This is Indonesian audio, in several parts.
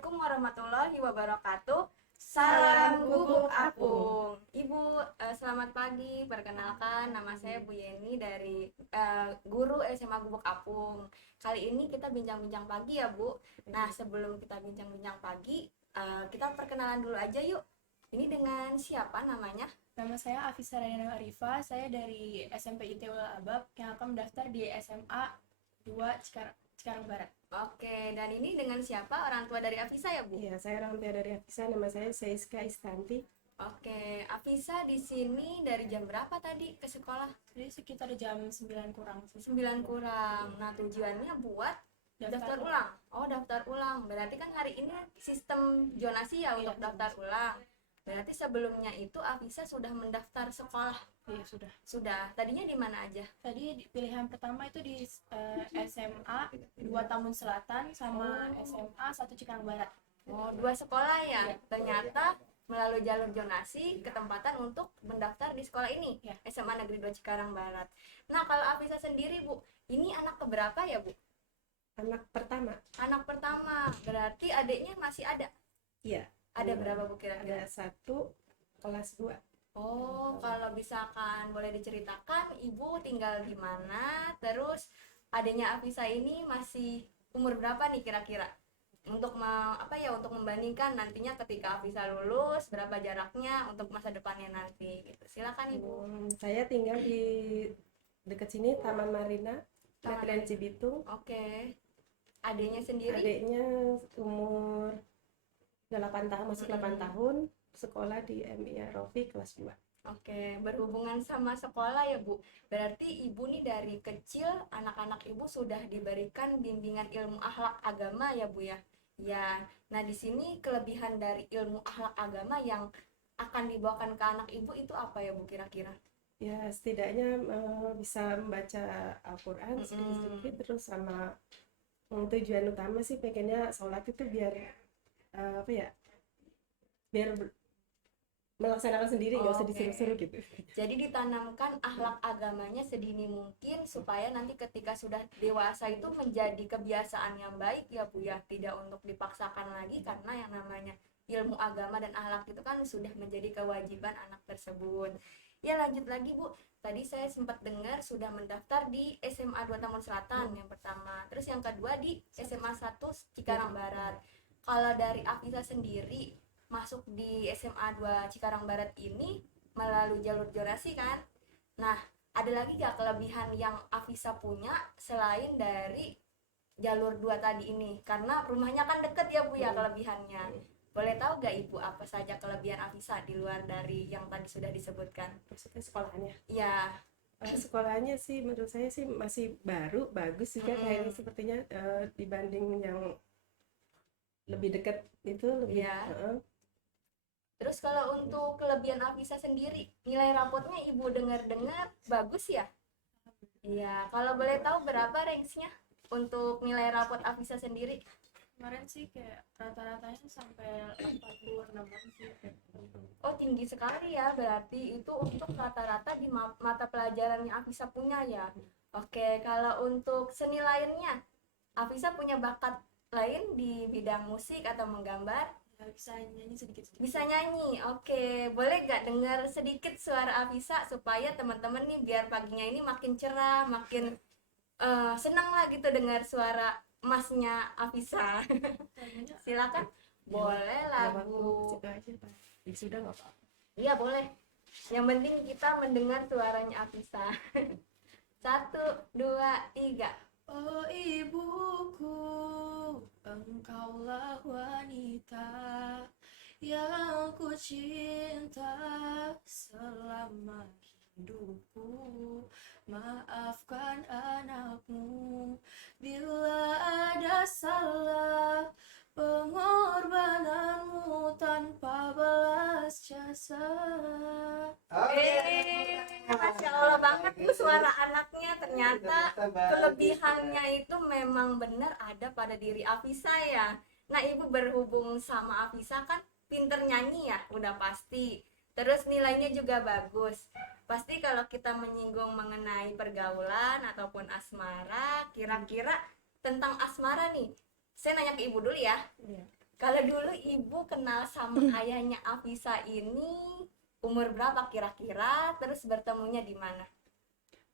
Assalamualaikum warahmatullahi wabarakatuh. Salam gubuk apung. Ibu, selamat pagi. Perkenalkan, nama saya Bu Yeni dari guru SMA Gubuk Apung. Kali ini kita bincang-bincang pagi ya, Bu. Nah, sebelum kita bincang-bincang pagi, kita perkenalan dulu aja yuk. Ini dengan siapa namanya? Nama saya Afisa Rayana Arifa, saya dari SMP ITW Abab yang akan mendaftar di SMA 2 Cikarang Barat. Oke, dan ini dengan siapa? Orang tua dari Afisa ya, Bu? Iya, saya orang tua dari Afisa, nama saya Seiska Istanti. Oke, Afisa di sini dari jam berapa tadi ke sekolah? Jadi sekitar jam 9 kurang. 9 kurang. Nah, tujuannya buat daftar ulang. Oh, daftar ulang. Berarti kan hari ini sistem zonasi ya untuk daftar ulang. Berarti sebelumnya itu Afisa sudah mendaftar sekolah. Iya, sudah. Sudah. Tadinya di mana aja? Tadi pilihan pertama itu di SMA 2 Tambun Selatan sama SMA 1 Cikarang Barat. Oh, 2 sekolah ya. Iya. Ternyata melalui jalur zonasi ketempatan untuk mendaftar di sekolah ini, Ya. SMA Negeri 2 Cikarang Barat. Nah, kalau Afisa sendiri, Bu, ini anak keberapa ya, Bu? Anak pertama. Anak pertama. Berarti adiknya masih ada? Iya. Ada berapa, Bu, kira-kira? Ada satu kelas 2. Oh, kalau misalkan boleh diceritakan, Ibu tinggal di mana? Terus adanya Afisa ini masih umur berapa nih kira-kira? Untuk untuk membandingkan nantinya ketika Afisa lulus, berapa jaraknya untuk masa depannya nanti gitu. Silakan, Ibu. Saya tinggal di dekat sini, Taman Marina, Taman Veteran Cibitung. Oke. Adiknya sendiri? Adiknya umur 8 tahun, masuk 8 tahun, sekolah di MIA Rofi kelas 2. Oke, berhubungan sama sekolah ya, Bu. Berarti Ibu nih dari kecil anak-anak Ibu sudah diberikan bimbingan ilmu akhlak agama ya, Bu ya. Ya. Nah, di sini kelebihan dari ilmu akhlak agama yang akan dibawakan ke anak Ibu itu apa ya, Bu, kira-kira? Ya, setidaknya bisa membaca Al-Quran sedikit-sedikit, terus sama tujuan utama sih pengennya sholat itu biar biar melaksanakan sendiri, nggak usah disuruh-suruh gitu. Jadi ditanamkan akhlak agamanya sedini mungkin supaya nanti ketika sudah dewasa itu menjadi kebiasaan yang baik ya, Bu ya, tidak untuk dipaksakan lagi, karena yang namanya ilmu agama dan akhlak itu kan sudah menjadi kewajiban anak tersebut. Ya, lanjut lagi, Bu. Tadi saya sempat dengar sudah mendaftar di SMA 2 Tambun Selatan yang pertama, terus yang kedua di SMA 1 Cikarang Barat. Kalau dari Afisa sendiri masuk di SMA 2 Cikarang Barat ini melalui jalur zonasi kan? Nah, ada lagi gak kelebihan yang Afisa punya selain dari jalur 2 tadi ini? Karena rumahnya kan deket ya, Bu ya, kelebihannya. Boleh tahu gak Ibu apa saja kelebihan Afisa di luar dari yang tadi sudah disebutkan? Maksudnya sekolahnya? Ya. Sekolahnya sih menurut saya sih masih baru, bagus juga kayaknya, sepertinya dibanding yang lebih dekat itu lebih. Ya. Terus kalau untuk kelebihan Afisa sendiri, nilai rapotnya Ibu dengar-dengar bagus ya? Iya, kalau boleh tahu berapa range-nya untuk nilai rapot Afisa sendiri? Kemarin sih kayak rata-ratanya sampai 86 sih. Oh, tinggi sekali ya, berarti itu untuk rata-rata di mata pelajaran yang Afisa punya ya. Oke, kalau untuk seni lainnya, Afisa punya bakat lain di bidang musik atau menggambar? Ya, bisa nyanyi sedikit-sedikit. Bisa nyanyi, oke. Boleh gak dengar sedikit suara Afisa supaya teman-teman nih biar paginya ini makin cerah, makin senang lah gitu dengar suara emasnya Afisa. Silakan. Boleh lagu. Sudah nggak apa-apa. Iya, boleh. Yang penting kita mendengar suaranya Afisa. 1, 2, 3. Oh ibuku, engkaulah wanita yang ku cinta selama hidupku. Maafkan anakmu bila ada salah, pengorbananmu tanpa balas jasa. Masya Allah banget Bu suara anaknya. Ternyata kelebihannya itu memang benar ada pada diri Afisa ya. Nah, Ibu berhubung sama Afisa kan pinter nyanyi ya, udah pasti. Terus nilainya juga bagus. Pasti kalau kita menyinggung mengenai pergaulan ataupun asmara, kira-kira tentang asmara nih, saya nanya ke Ibu dulu ya. Kalau dulu ibu kenal sama ayahnya Afisa ini umur berapa kira-kira? Terus bertemunya di mana?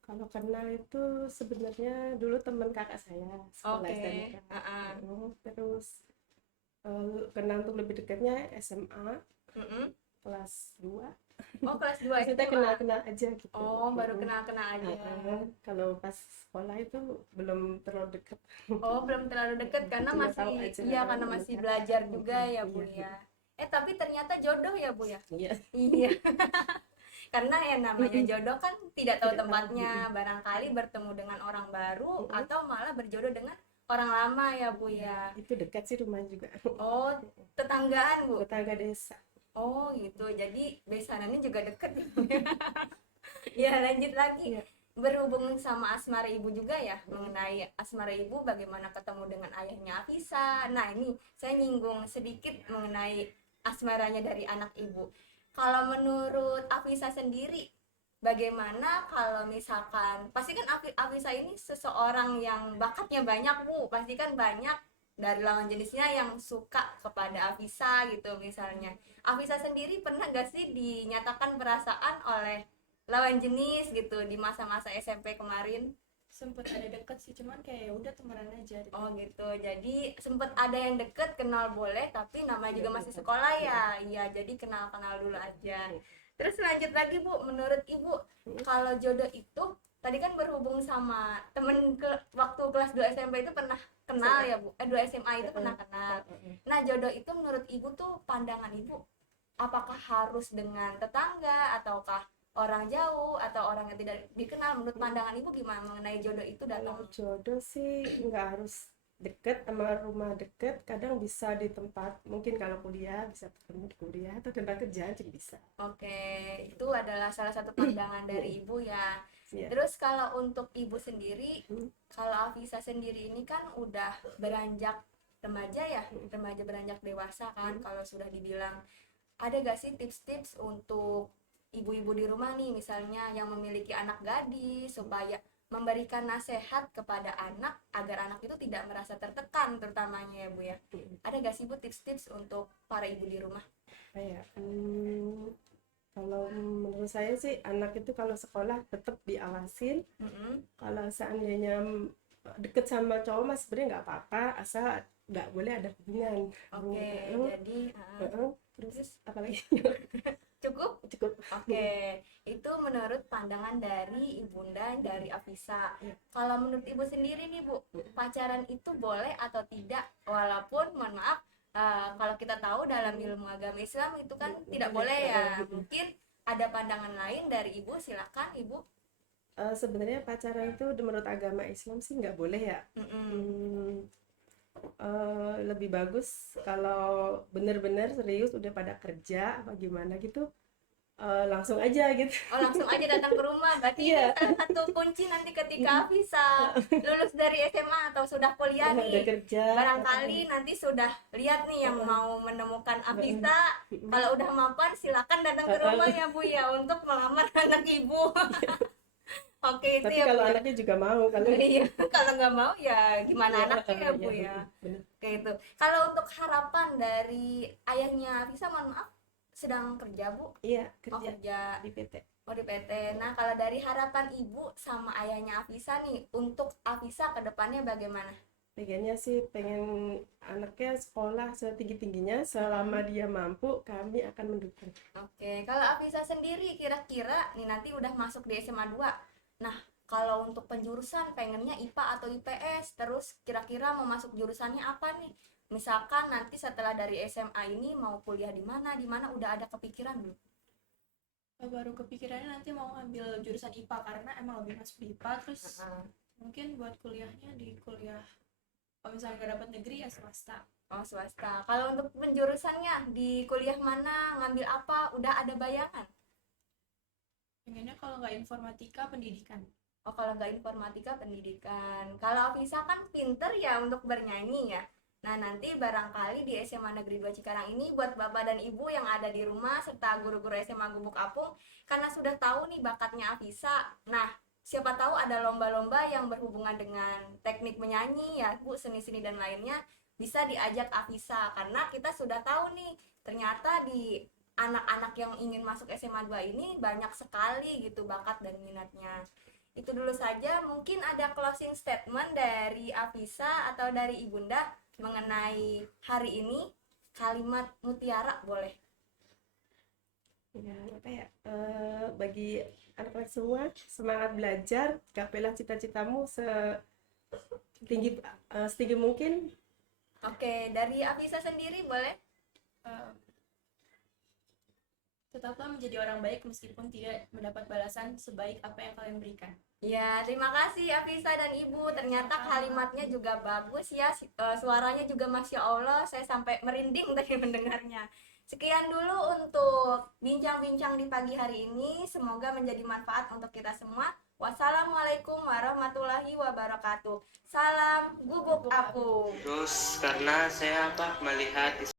Kalau kenal itu sebenarnya dulu teman kakak saya sekolah Oke, SMK. heeh. Terus kenal untuk lebih dekatnya SMA Mm-mm. kelas 2. Oh, kelas 2 Maksudnya SMA. kenal-kenal aja gitu. Oh, baru kenal-kenal aja. Kalau pas sekolah itu belum terlalu dekat. Oh, belum terlalu deket karena Cuma tahu masih, aja iya karena teman masih kakak. belajar juga ya Bu Iya. ya. Tapi ternyata jodoh ya Bu ya. Iya. Iya. Karena yang namanya jodoh kan tidak tahu Tidak tahu. tempatnya, barangkali bertemu dengan orang baru atau malah berjodoh dengan orang lama ya Bu ya. Itu dekat sih rumahnya juga. Oh, tetanggaan Bu. Tetangga desa. Oh gitu, jadi besanannya juga deket ya Bu ya. Ya lanjut lagi. Iya. Berhubung sama asmara ibu juga ya, mengenai asmara ibu bagaimana ketemu dengan ayahnya Afisa. Nah ini saya nyinggung sedikit mengenai asmaranya dari anak ibu. Kalau menurut Afisa sendiri, bagaimana kalau misalkan, pasti kan Afisa ini seseorang yang bakatnya banyak Bu, pasti kan banyak dari lawan jenisnya yang suka kepada Afisa gitu misalnya. Afisa sendiri pernah gak sih dinyatakan perasaan oleh lawan jenis gitu di masa-masa SMP kemarin? Sempet ada deket sih, cuman kayak ya udah temenan aja gitu. Oh gitu, jadi sempet ada yang deket, kenal boleh, tapi namanya juga masih sekolah ya. Iya, jadi kenal-kenal dulu aja. Terus lanjut lagi Bu, menurut Ibu, kalau jodoh itu tadi kan berhubung sama temen waktu kelas 2 SMP itu pernah kenal ya Bu, 2 SMA itu pernah kenal. Nah jodoh itu menurut Ibu tuh pandangan Ibu, apakah harus dengan tetangga ataukah orang jauh atau orang yang tidak dikenal? Menurut pandangan Ibu gimana mengenai jodoh itu Kalau datang? jodoh sih nggak harus deket sama rumah deket, kadang bisa di tempat, mungkin kalau kuliah bisa ketemu di kuliah atau tempat kerjaan juga bisa. Oke, itu adalah salah satu pandangan dari Ibu ya. Iya. Terus kalau untuk Ibu sendiri, kalau Afisa sendiri ini kan udah beranjak remaja ya, remaja beranjak dewasa kan kalau sudah dibilang. Ada gak sih tips-tips untuk ibu-ibu di rumah nih misalnya yang memiliki anak gadis supaya memberikan nasihat kepada anak agar anak itu tidak merasa tertekan terutamanya ya Bu ya. Ada gak sih Bu tips-tips untuk para ibu di rumah? Kayak kalau menurut saya sih anak itu kalau sekolah tetap diawasin. Mm-mm. Kalau seandainya deket sama cowok mas sebenarnya nggak apa-apa, asal nggak boleh ada hubungan. Oke, jadi Terus apalagi cukup? cukup. Oke, itu menurut pandangan dari ibunda dari Afisa. Kalau menurut Ibu sendiri nih Bu, pacaran itu boleh atau tidak? Walaupun mohon maaf, kalau kita tahu dalam ilmu agama Islam itu kan tidak boleh ya. Mungkin ada pandangan lain dari Ibu, silakan Ibu. Sebenarnya pacaran itu menurut agama Islam sih nggak boleh ya. Lebih bagus kalau benar-benar serius udah pada kerja apa gimana gitu, langsung aja gitu. Oh langsung aja datang ke rumah, berarti Iya. itu salah satu kunci nanti ketika Afisa lulus dari SMA atau sudah kuliah Udah nih. kerja Barangkali nanti sudah lihat nih yang mau menemukan Afisa, kalau udah mapan silakan datang ke rumah ya Bu ya untuk melamar anak Ibu. Oke itu tapi ya Bu kalau ya. anaknya juga mau kalau Iya, kalau nggak mau ya gimana anaknya ya Bu iya, ya. bener. Kayak itu. Kalau untuk harapan dari ayahnya Afisa, mohon maaf sedang kerja Bu. Iya, Oh kerja kerja. di PT. Oh di PT. Nah kalau dari harapan Ibu sama ayahnya Afisa nih untuk Afisa ke depannya bagaimana? Pengennya sih pengen anaknya sekolah setinggi-tingginya, selama dia mampu kami akan mendukung. Oke, kalau Afisa sendiri kira-kira nih nanti udah masuk di SMA 2. Nah, kalau untuk penjurusan pengennya IPA atau IPS, terus kira-kira mau masuk jurusannya apa nih? Misalkan nanti setelah dari SMA ini mau kuliah di mana udah ada kepikiran belum? Baru kepikirannya nanti mau ambil jurusan IPA karena emang lebih masuk di IPA, terus mungkin buat kuliahnya di kuliah kalau misalnya nggak dapat negeri ya swasta. Oh swasta. Kalau untuk penjurusannya di kuliah mana, ngambil apa, udah ada bayangan? Pengennya kalau nggak informatika pendidikan. Oh kalau nggak informatika pendidikan. Kalau Afisa kan pinter ya untuk bernyanyi ya. Nah nanti barangkali di SMA Negeri 2 Cikarang ini buat bapak dan ibu yang ada di rumah serta guru-guru SMA Gubuk Apung, karena sudah tahu nih bakatnya Afisa. Nah siapa tahu ada lomba-lomba yang berhubungan dengan teknik menyanyi ya Bu, seni-seni dan lainnya. bisa diajak Afisa, karena kita sudah tahu nih ternyata di anak-anak yang ingin masuk SMA 2 ini banyak sekali gitu bakat dan minatnya. Itu dulu saja, mungkin ada closing statement dari Afisa atau dari Ibunda mengenai hari ini, kalimat mutiara boleh. Ya, apa ya? Bagi anak-anak semua, semangat belajar, gapailah cita-citamu setinggi mungkin. Oke, dari Afisa sendiri boleh. Eh, tetaplah menjadi orang baik meskipun tidak mendapat balasan sebaik apa yang kalian berikan. Ya, terima kasih Afisa dan Ibu. Ternyata kalimatnya juga bagus ya. Suaranya juga Masya Allah. Saya sampai merinding tadi mendengarnya. Sekian dulu untuk bincang-bincang di pagi hari ini. Semoga menjadi manfaat untuk kita semua. Wassalamualaikum warahmatullahi wabarakatuh. Salam gubuk apung. Terus karena saya melihat